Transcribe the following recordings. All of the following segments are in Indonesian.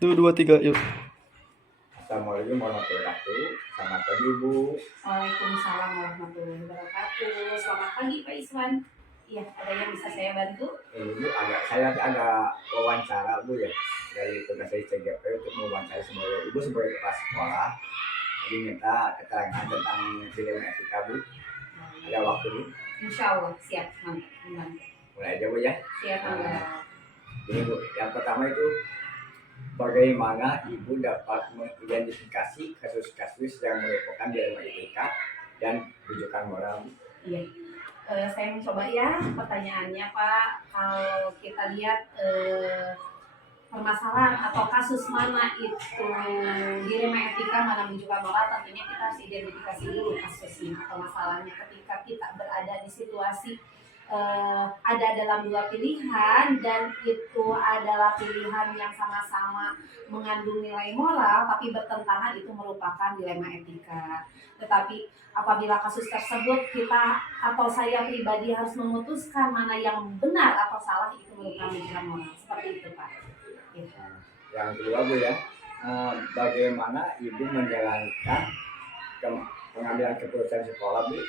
Tuh, dua, tiga, yuk. Assalamualaikum warahmatullahi wabarakatuh. Selamat pagi Bu. Waalaikumsalam warahmatullahi wabarakatuh. Selamat pagi Pak Iswan. Iya, ada yang bisa saya bantu? Bu, saya ada wawancara Bu ya dari tugas saya CGP untuk mewawancarai Ibu sebagai kepala sekolah. Jadi minta keterangan tentang dilema etika Bu. Ada waktu Bu? Insya Allah siap, mantap. Mulai aja Bu ya. Siap, mantap. Ini Bu, yang pertama itu bagaimana Ibu dapat mengidentifikasi kasus-kasus yang merupakan dilema etika dan rujukan moral? Iya, saya mencoba ya pertanyaannya Pak. Kalau kita lihat permasalahan atau kasus mana itu dilema etika, mana rujukan moral, tentunya kita harus identifikasi dulu kasusnya atau masalahnya. Ketika kita berada di situasi ada dalam dua pilihan dan itu adalah pilihan yang sama-sama mengandung nilai moral tapi bertentangan, itu merupakan dilema etika. Tetapi apabila kasus tersebut kita atau saya pribadi harus memutuskan mana yang benar atau salah, itu merupakan dilema moral. Seperti itu Pak. Ya. Yang kedua Bu ya, bagaimana Ibu menjalankan pengambilan keputusan sekolah Bu,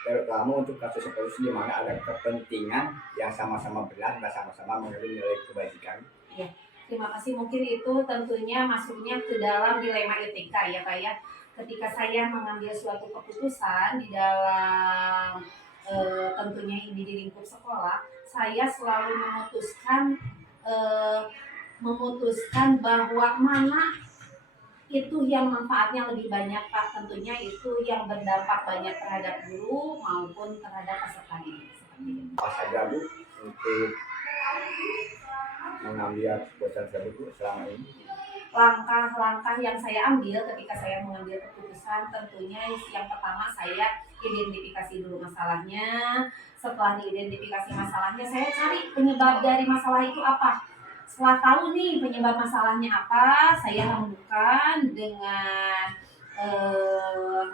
terutama untuk kasus-kasus di mana ada kepentingan yang sama-sama benar dan sama-sama mengandung nilai kebajikan? Ya, terima kasih. Mungkin itu tentunya masuknya ke dalam dilema etika ya Pak ya. Ketika saya mengambil suatu keputusan di dalam tentunya ini di lingkup sekolah, saya selalu memutuskan bahwa mana itu yang manfaatnya lebih banyak Pak. Tentunya itu yang berdampak banyak terhadap guru maupun terhadap peserta didik. Apa saja Bu untuk mengambil keputusan tersebut selama ini? Langkah-langkah yang saya ambil ketika saya mengambil keputusan, tentunya yang pertama saya identifikasi dulu masalahnya. Setelah diidentifikasi masalahnya, saya cari penyebab dari masalah itu apa. Setelah tahu nih penyebab masalahnya apa, saya rembukan dengan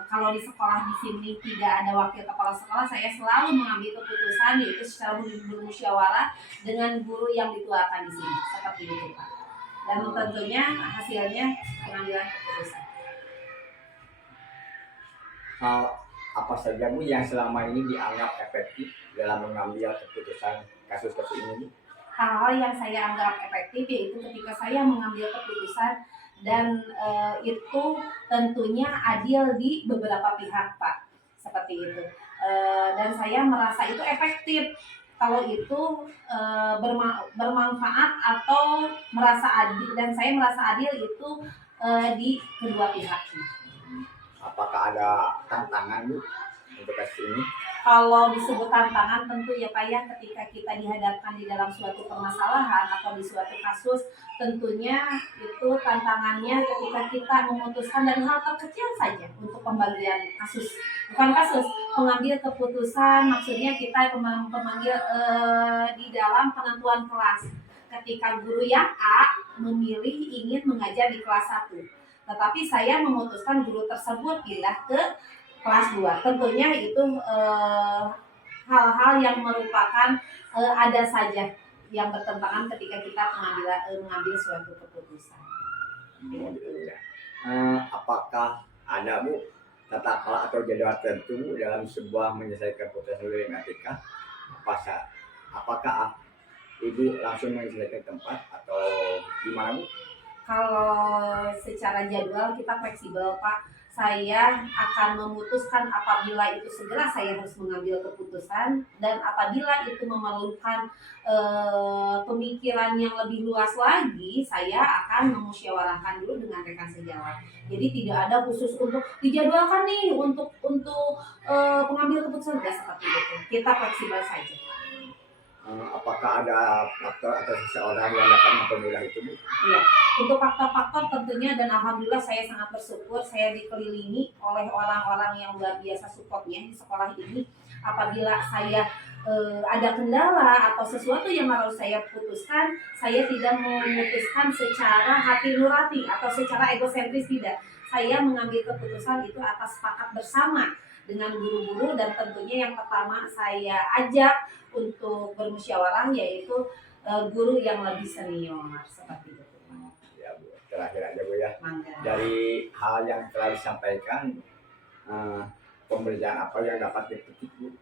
kalau di sekolah di sini tidak ada wakil kepala sekolah, saya selalu mengambil keputusan yaitu secara bermusyawarah dengan guru yang dituakan di sini. Seperti itu Pak. Dan tentunya hasilnya pengambilan keputusan. Hal apa saja Bu yang selama ini dianggap efektif dalam mengambil keputusan kasus-kasus ini? Hal-hal yang saya anggap efektif yaitu ketika saya mengambil keputusan dan itu tentunya adil di beberapa pihak Pak, seperti itu. Dan saya merasa itu efektif kalau itu bermanfaat atau merasa adil, dan saya merasa adil itu di kedua pihak. Apakah ada tantangan Bu untuk kasus ini? Kalau disebut tantangan tentu ya Pak ya, ketika kita dihadapkan di dalam suatu permasalahan atau di suatu kasus, tentunya itu tantangannya ketika kita memutuskan dari hal terkecil saja untuk pembagian kasus, bukan kasus, mengambil keputusan, maksudnya kita memanggil di dalam penentuan kelas. Ketika guru yang A memilih ingin mengajar di kelas 1, tetapi saya memutuskan guru tersebut pindah ke kelas 2. Tentunya itu hal-hal yang merupakan ada saja yang bertentangan ketika kita mengambil suatu keputusan. Apakah ada Bu tata kelola atau jadwal tertentu dalam sebuah menyelesaikan keputusan dilema etika? Apakah Ibu langsung menyelesaikan tempat atau gimana Bu? Kalau secara jadwal kita fleksibel Pak. Saya akan memutuskan apabila itu segera saya harus mengambil keputusan, dan apabila itu memerlukan pemikiran yang lebih luas lagi, saya akan memusyawarahkan dulu dengan rekan sejawat. Jadi tidak ada khusus untuk dijadwalkan nih untuk pengambil keputusan, tidak seperti itu. Kita fleksibel saja. Apakah ada faktor atau seseorang yang dapat mempermudah itu Bu? Iya, untuk faktor-faktor tentunya, dan alhamdulillah saya sangat bersyukur saya dikelilingi oleh orang-orang yang luar biasa supportnya di sekolah ini. Apabila saya ada kendala atau sesuatu yang harus saya putuskan, saya tidak memutuskan secara hati nurani atau secara egosentris, tidak. Saya mengambil keputusan itu atas sepakat bersama dengan guru-guru, dan tentunya yang pertama saya ajak untuk bermusyawarah yaitu guru yang lebih senior, seperti itu. Ya Bu. terakhir aja Bu ya. Mangga. Dari hal yang telah disampaikan, pembelajaran apa yang dapat dipetik Bu?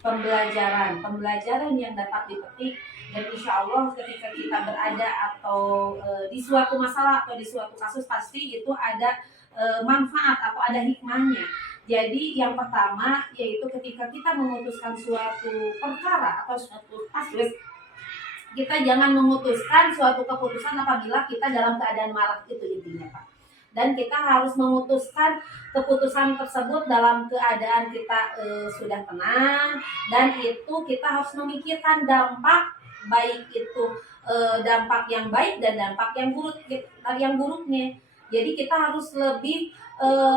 Pembelajaran yang dapat dipetik, dan insya Allah ketika kita berada atau di suatu masalah atau di suatu kasus pasti itu ada manfaat atau ada hikmahnya. Jadi yang pertama yaitu ketika kita memutuskan suatu perkara atau suatu kasus, kita jangan memutuskan suatu keputusan apabila kita dalam keadaan marah, itu intinya Pak. Dan kita harus memutuskan keputusan tersebut dalam keadaan kita sudah tenang, dan itu kita harus memikirkan dampak, baik itu dampak yang baik dan dampak yang buruknya. Jadi kita harus lebih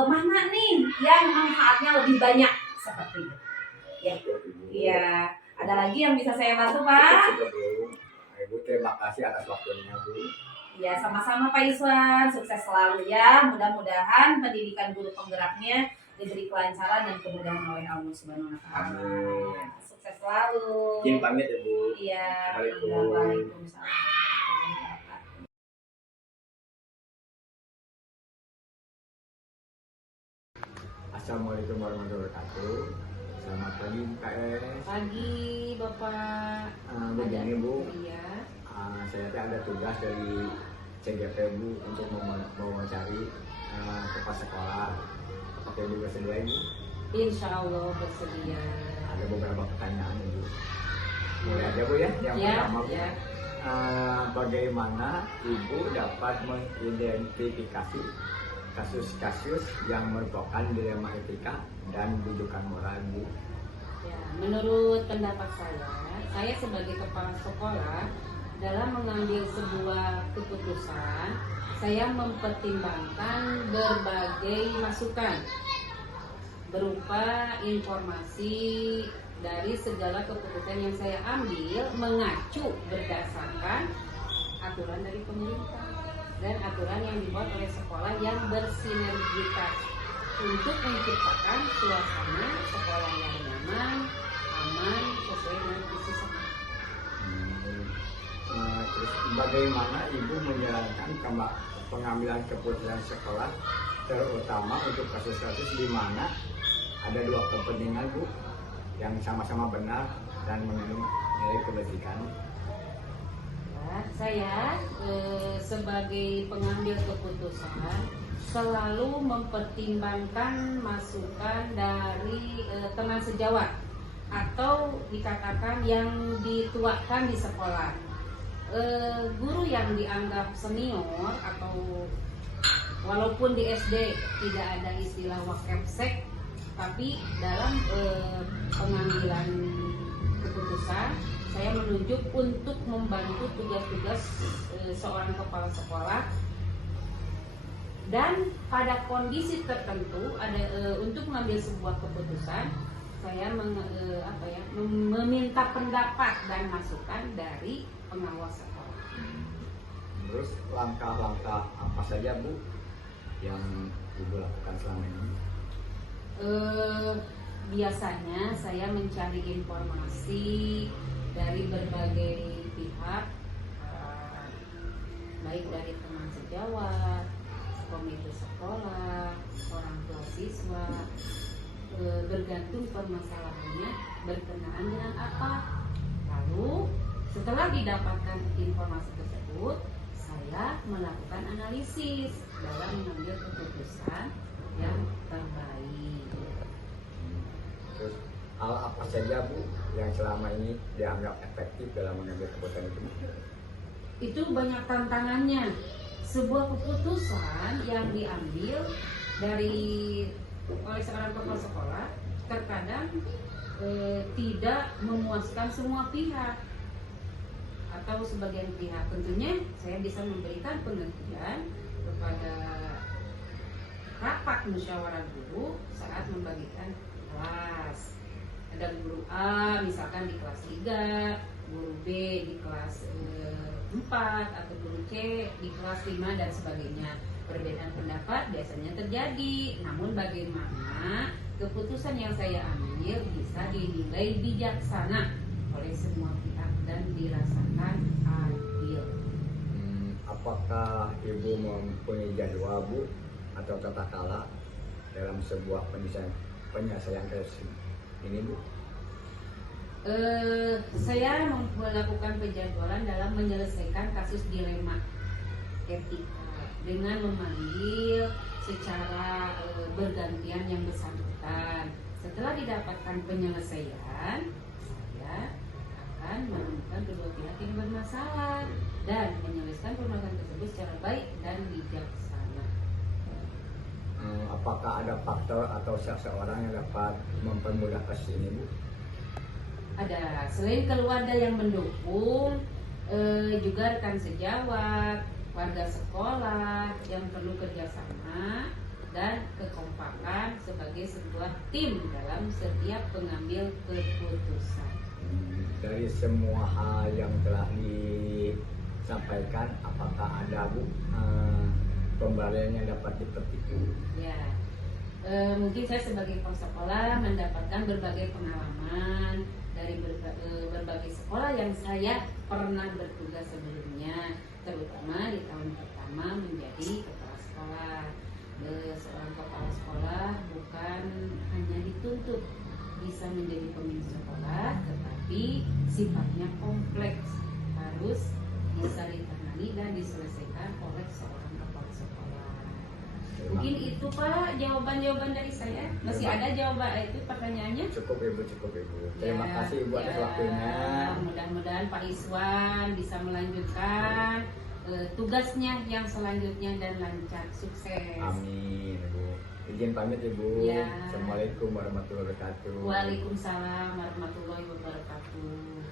mana nih yang manfaatnya lebih banyak, seperti itu. Ya. Iya. Ada lagi yang bisa saya bantu Pak? Ibu, terima kasih atas waktunya Bu. Ya, sama-sama Pak Iswan, sukses selalu ya. Mudah-mudahan pendidikan guru penggeraknya diberi kelancaran dan kemudahan oleh Allah Subhanahu wa taala. Amin. Sukses selalu. Izin pamit ya Bu. Iya. Assalamualaikum. Waalaikumsalam. Assalamualaikum warahmatullahi wabarakatuh. Selamat pagi Bu KS. Pagi Bapak. Begini Bu, Iya. saya ada tugas dari CGP Bu untuk mewawancari kepala sekolah. Apakah Ibu bersedia Ibu? Insya Allah bersedia. Ada beberapa pertanyaan Ibu. Mulai aja Bu ya. Yang pertama Bu, bagaimana Ibu dapat mengidentifikasi kasus-kasus yang merupakan dilema etika dan rujukan moral Bu? Ya, menurut pendapat saya sebagai kepala sekolah dalam mengambil sebuah keputusan, saya mempertimbangkan berbagai masukan berupa informasi dari segala keputusan yang saya ambil mengacu berdasarkan aturan dari pemerintah dan aturan yang dibuat oleh sekolah yang bersinergitas untuk menciptakan suasana sekolah yang nyaman, aman, sesuai dengan visi sekolah. Terus bagaimana Ibu menjalankan pengambilan keputusan sekolah, terutama untuk kasus-kasus di mana ada dua kepentingan Bu yang sama-sama benar dan mengandung nilai kebajikan? Saya sebagai pengambil keputusan selalu mempertimbangkan masukan dari teman sejawat atau dikatakan yang dituakan di sekolah. Guru yang dianggap senior atau walaupun di SD tidak ada istilah wakemsek, tapi dalam pengambilan keputusan saya menunjuk untuk membantu tugas-tugas seorang kepala sekolah, dan pada kondisi tertentu ada untuk mengambil sebuah keputusan saya meminta pendapat dan masukan dari pengawas sekolah. Terus langkah-langkah apa saja Bu yang Ibu lakukan selama ini? Biasanya saya mencari informasi dari berbagai pihak, baik dari teman sejawat, komite sekolah, orang tua siswa, bergantung permasalahannya berkenaan dengan apa. Lalu setelah didapatkan informasi tersebut, saya melakukan analisis dalam mengambil keputusan yang terbaik. Terus hal apa saja Bu yang selama ini dianggap efektif dalam mengambil keputusan itu? Itu banyak tantangannya. Sebuah keputusan yang diambil oleh seorang kepala sekolah terkadang tidak memuaskan semua pihak atau sebagian pihak. Tentunya saya bisa memberikan pengertian kepada rapat musyawarah guru saat membagikan kelas. Ada guru A misalkan di kelas 3, guru B di kelas 4, atau guru C di kelas 5 dan sebagainya. Perbedaan pendapat biasanya terjadi, namun bagaimana keputusan yang saya ambil bisa dinilai bijaksana oleh semua pihak dan dirasakan adil. Apa apakah ibu mempunyai jadwal bu atau tata kala dalam sebuah penyelesaian kasus ini bu? Saya melakukan penjadwalan dalam menyelesaikan kasus dilema etika dengan memanggil secara bergantian yang bersangkutan. Setelah didapatkan penyelesaian, saya akan menemukan kedua pihak yang bermasalah dan menyelesaikan permasalahan tersebut secara baik dan bijaksana. Apakah ada faktor atau seseorang yang dapat mempermudah kasus ini bu? Ada, selain keluarga yang mendukung, juga rekan sejawat, warga sekolah yang perlu kerjasama dan kekompakan sebagai sebuah tim dalam setiap pengambil keputusan. Dari semua hal yang telah disampaikan, apakah ada bu pemberian yang dapat dipetik? Ya, mungkin saya sebagai kepala sekolah mendapatkan berbagai pengalaman dari berbagai sekolah yang saya pernah bertugas sebelumnya, terutama di tahun pertama menjadi kepala sekolah. Seorang kepala sekolah bukan hanya dituntut bisa menjadi pemimpin sekolah, tetapi sifatnya kompleks, harus bisa ditangani dan diselesaikan oleh seorang kepala sekolah. Mungkin itu Pak jawaban dari saya. Masih ada jawaban itu pertanyaannya? Cukup ibu. Terima kasih ibu atas waktunya. Mudah-mudahan Pak Iswan bisa melanjutkan tugasnya yang selanjutnya dan lancar, sukses. Amin ibu. Izin pamit ibu. Ya. Assalamualaikum warahmatullahi wabarakatuh. Waalaikumsalam warahmatullahi wabarakatuh.